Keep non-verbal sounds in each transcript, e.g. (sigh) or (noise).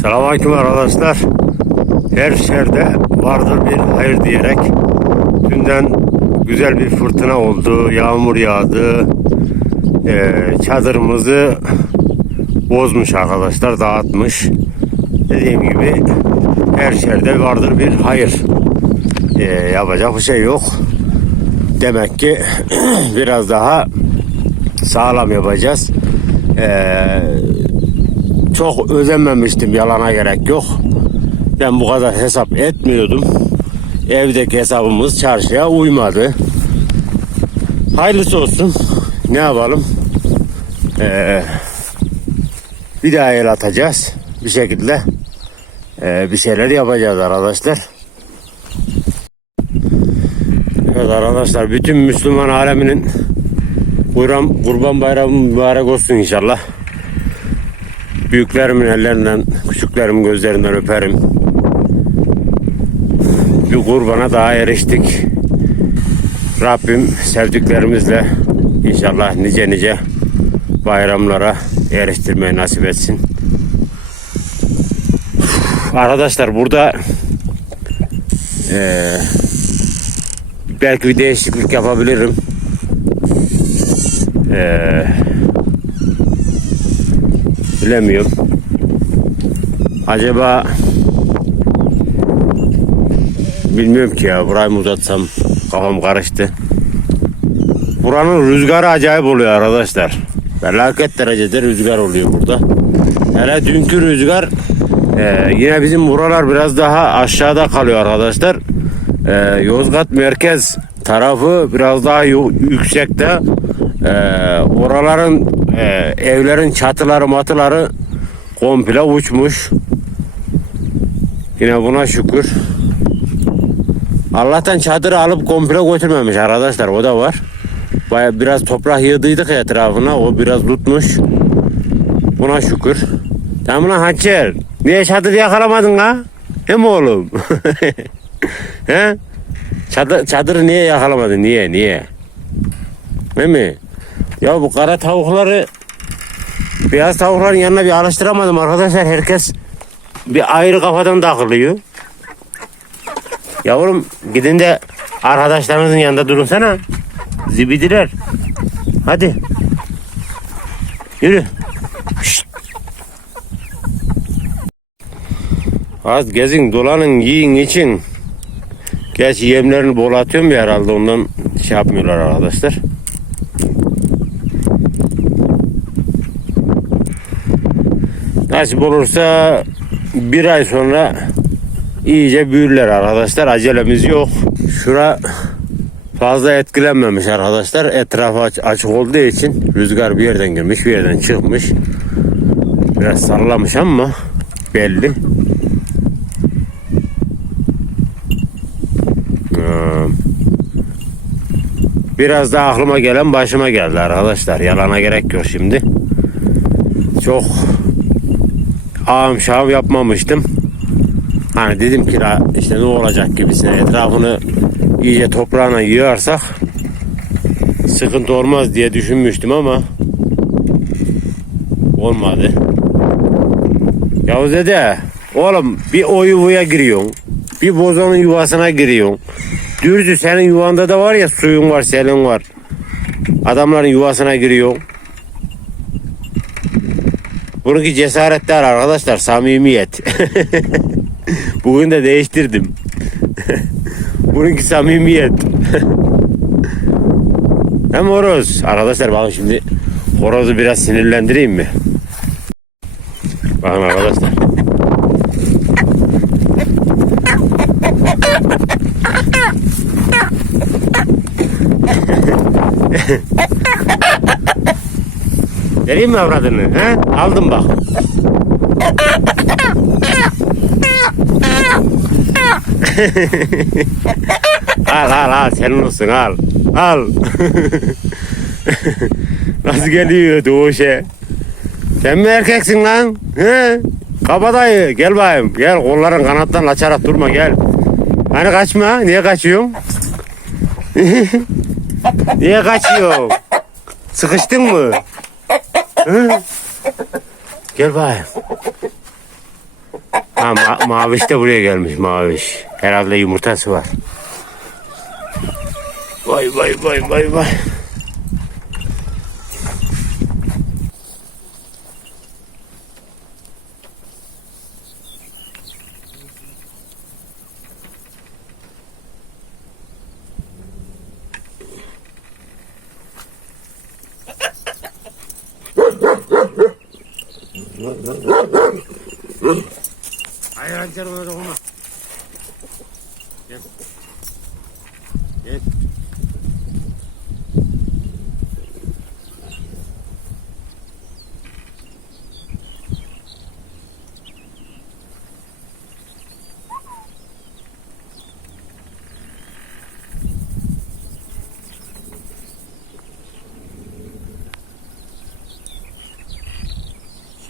Selamünaleyküm arkadaşlar. Her şerde vardır bir hayır diyerek dünden güzel bir fırtına oldu, yağmur yağdı. Ee, çadırımızı bozmuş arkadaşlar, dağıtmış. Dediğim gibi her şerde vardır bir hayır. Ee, yapacak bir şey yok. Demek ki (clears throat) biraz daha sağlam yapacağız. Ee, çok özenmemiştim yalana gerek yok. Ben bu kadar hesap etmiyordum. Evdeki hesabımız çarşıya uymadı. Hayırlısı olsun. Ne yapalım? Ee, bir daha el atacağız. Bir şekilde ee, bir şeyler yapacağız arkadaşlar. Evet arkadaşlar bütün Müslüman aleminin kurban bayramı mübarek olsun inşallah. Büyüklerimin ellerinden, küçüklerimin gözlerinden öperim. Bir kurbana daha eriştik. Rabbim sevdiklerimizle inşallah nice nice bayramlara eriştirmeyi nasip etsin. Arkadaşlar burada eee, belki bir değişiklik yapabilirim. Eee bilemiyorum. Acaba bilmiyorum ki ya burayı mı uzatsam kafam karıştı. Buranın rüzgarı acayip oluyor arkadaşlar. Felaket derecede rüzgar oluyor burada. Hele dünkü rüzgar e, yine bizim buralar biraz daha aşağıda kalıyor arkadaşlar. E, Yozgat merkez tarafı biraz daha yüksekte. E, oraların e, evlerin çatıları matıları komple uçmuş. Yine buna şükür. Allah'tan çadırı alıp komple götürmemiş arkadaşlar o da var. Baya biraz toprak yığdıydık etrafına o biraz tutmuş. Buna şükür. Tamam lan Hacer. Niye çadırı yakalamadın ha? Hem oğlum. (laughs) He? Çadır, çadırı niye yakalamadın? Niye? Niye? Değil mi? Ya bu kara tavukları beyaz tavukların yanına bir alıştıramadım arkadaşlar. Herkes bir ayrı kafadan takılıyor. Yavrum gidin de arkadaşlarınızın yanında durunsana. Zibidiler. Hadi. Yürü. Şşt. Az gezin dolanın yiyin için. Gerçi yemlerini bol atıyorum ya herhalde ondan şey yapmıyorlar arkadaşlar. Nasip olursa bir ay sonra iyice büyürler arkadaşlar. Acelemiz yok. Şura fazla etkilenmemiş arkadaşlar. Etrafı aç- açık olduğu için rüzgar bir yerden girmiş bir yerden çıkmış. Biraz sallamış ama belli. Ee, Biraz da aklıma gelen başıma geldi arkadaşlar. Yalana gerek yok şimdi. Çok ağım şahım yapmamıştım. Hani dedim ki "La işte ne olacak gibisine etrafını iyice toprağına yığarsak sıkıntı olmaz diye düşünmüştüm ama olmadı. Yavuz dede oğlum bir o yuvaya giriyorsun. Bir bozonun yuvasına giriyorsun. Dürzü senin yuvanda da var ya suyun var selin var. Adamların yuvasına giriyorsun. Bununki cesaretler arkadaşlar samimiyet. (laughs) Bugün de değiştirdim. (laughs) Bununki samimiyet. (laughs) Hem horoz. Arkadaşlar bakın şimdi horozu biraz sinirlendireyim mi? Bakın arkadaşlar. Vereyim mi avradını? He? Aldım bak. (laughs) al al al senin olsun al. Al. (laughs) Nasıl geliyor doğuşe? Sen mi erkeksin lan? He? Kabadayı gel bakayım. Gel kolların kanattan açarak durma gel. Hani kaçma? Niye kaçıyorsun? (laughs) Niye kaçıyorsun? Sıkıştın mı? Hı? Gel bakayım. Ha, ma- maviş de buraya gelmiş maviş. Herhalde yumurtası var. Vay vay vay vay vay. Hayır hançer ona dokunma. Gel. Gel.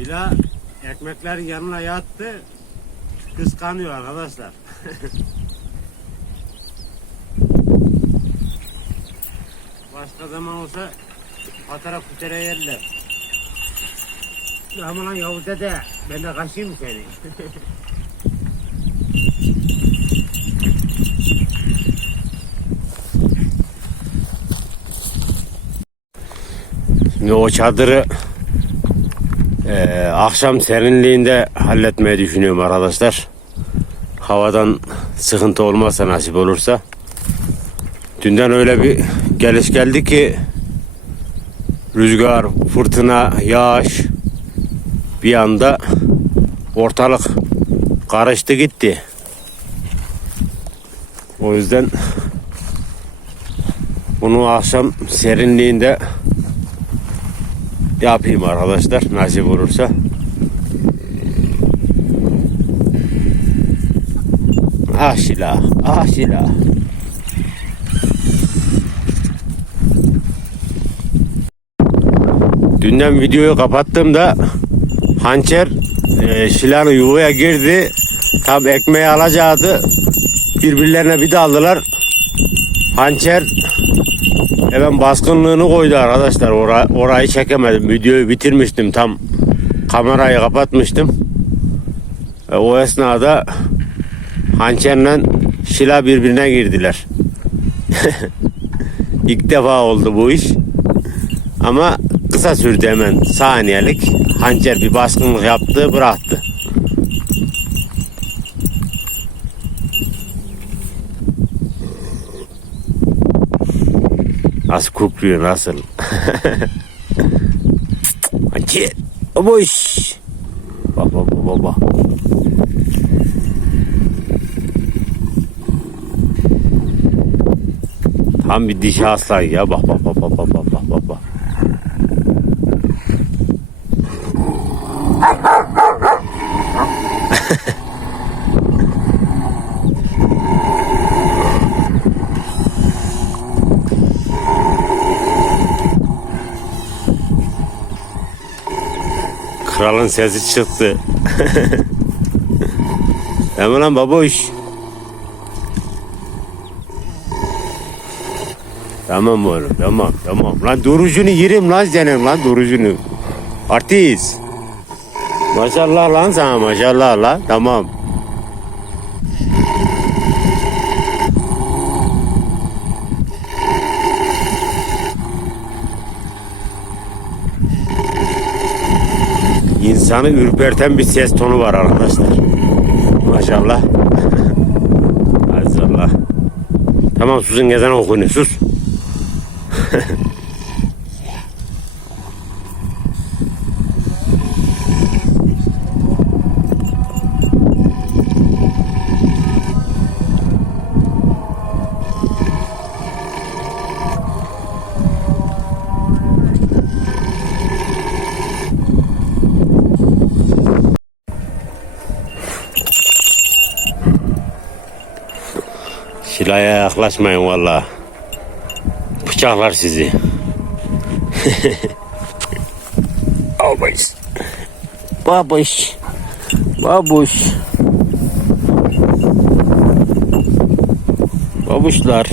Şila ekmeklerin yanına yattı. Kıskanıyor arkadaşlar. (laughs) Başka zaman olsa patara kutere yerler. Ama lan Yavuz dede ben de kaçayım seni? (laughs) Şimdi o çadırı ee, akşam serinliğinde halletmeyi düşünüyorum arkadaşlar. Havadan sıkıntı olmazsa nasip olursa. Dünden öyle bir geliş geldi ki rüzgar, fırtına, yağış bir anda ortalık karıştı gitti. O yüzden bunu akşam serinliğinde yapayım arkadaşlar nasip olursa. Ah silah, ah silah. Dünden videoyu kapattığımda hançer e, silahın yuvaya girdi. Tam ekmeği alacaktı. Birbirlerine bir daldılar. Hançer Hemen baskınlığını koydu arkadaşlar. Ora, orayı çekemedim. Videoyu bitirmiştim. Tam kamerayı kapatmıştım. E, o esnada hançerle şila birbirine girdiler. (laughs) İlk defa oldu bu iş. Ama kısa sürdü hemen saniyelik. Hançer bir baskınlık yaptı bıraktı. Nasıl kukluyor nasıl? (laughs) Hançer. Boş. Baba baba baba. Tam bir dişi aslan ya. Bak bak bak bak bak bak bak bak. bak. Kralın sesi çıktı. (laughs) Hemen lan baboş. Tamam oğlum tamam tamam. Lan durucunu yerim lan senin lan durucunu. Artist. Maşallah lan sana maşallah lan tamam. İnsanı ürperten bir ses tonu var arkadaşlar. Maşallah. Maşallah. Tamam susun ezan okuyun sus. Silaya yaklaşmayın valla. Bıçaklar sizi. (laughs) Babuş. Babuş. Babuş. Babuşlar.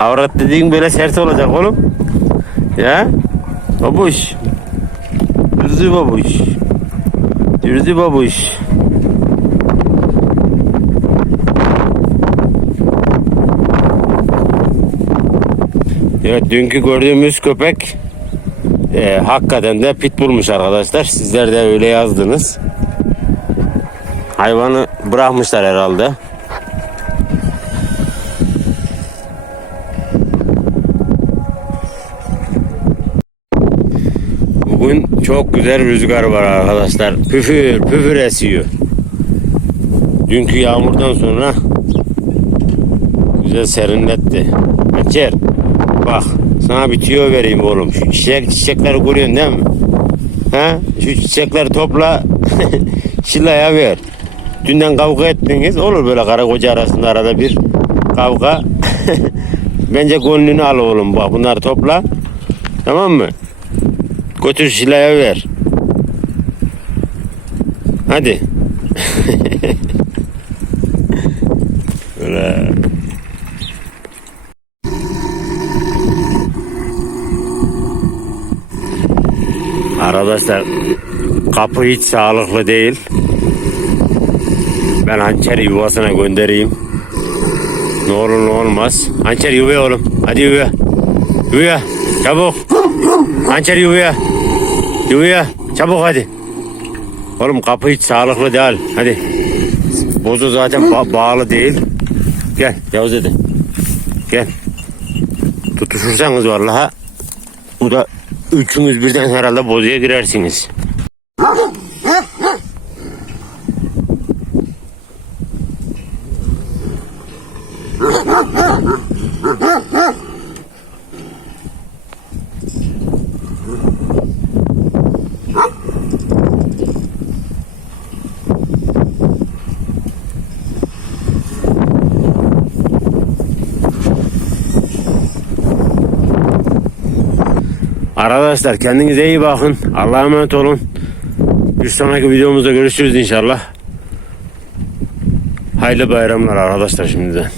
Avrat dediğin böyle sert olacak oğlum. Ya? Babuş. Dürzü babuş. Dürzü babuş. Evet dünkü gördüğümüz köpek e, hakikaten de pitbullmuş arkadaşlar. Sizler de öyle yazdınız. Hayvanı bırakmışlar herhalde. Bugün çok güzel rüzgar var arkadaşlar. Püfür püfür esiyor. Dünkü yağmurdan sonra güzel serinletti. Açer. Bak sana bir tüyo vereyim oğlum. Şu çiçek, çiçekleri görüyorsun değil mi? Ha? Şu çiçekleri topla. (laughs) Şilaya ver. Dünden kavga ettiniz. Olur böyle karı koca arasında arada bir kavga. (laughs) Bence gönlünü al oğlum bak bunları topla. Tamam mı? Götür Şila'ya ver. Hadi. (laughs) Öyle. Arkadaşlar kapı hiç sağlıklı değil. Ben hançeri yuvasına göndereyim. Ne olur ne olmaz. Hançer yuvaya oğlum. Hadi yuvaya. Yuvaya. Çabuk. Hançer yuvaya. Yuvaya. Çabuk hadi. Oğlum kapı hiç sağlıklı değil. Hadi. Bozu zaten ba- bağlı değil. Gel Yavuz dedi. Gel. Tutuşursanız vallahi bu da üçünüz birden herhalde bozuya girersiniz. Arkadaşlar kendinize iyi bakın. Allah'a emanet olun. Bir sonraki videomuzda görüşürüz inşallah. Hayırlı bayramlar arkadaşlar şimdiden.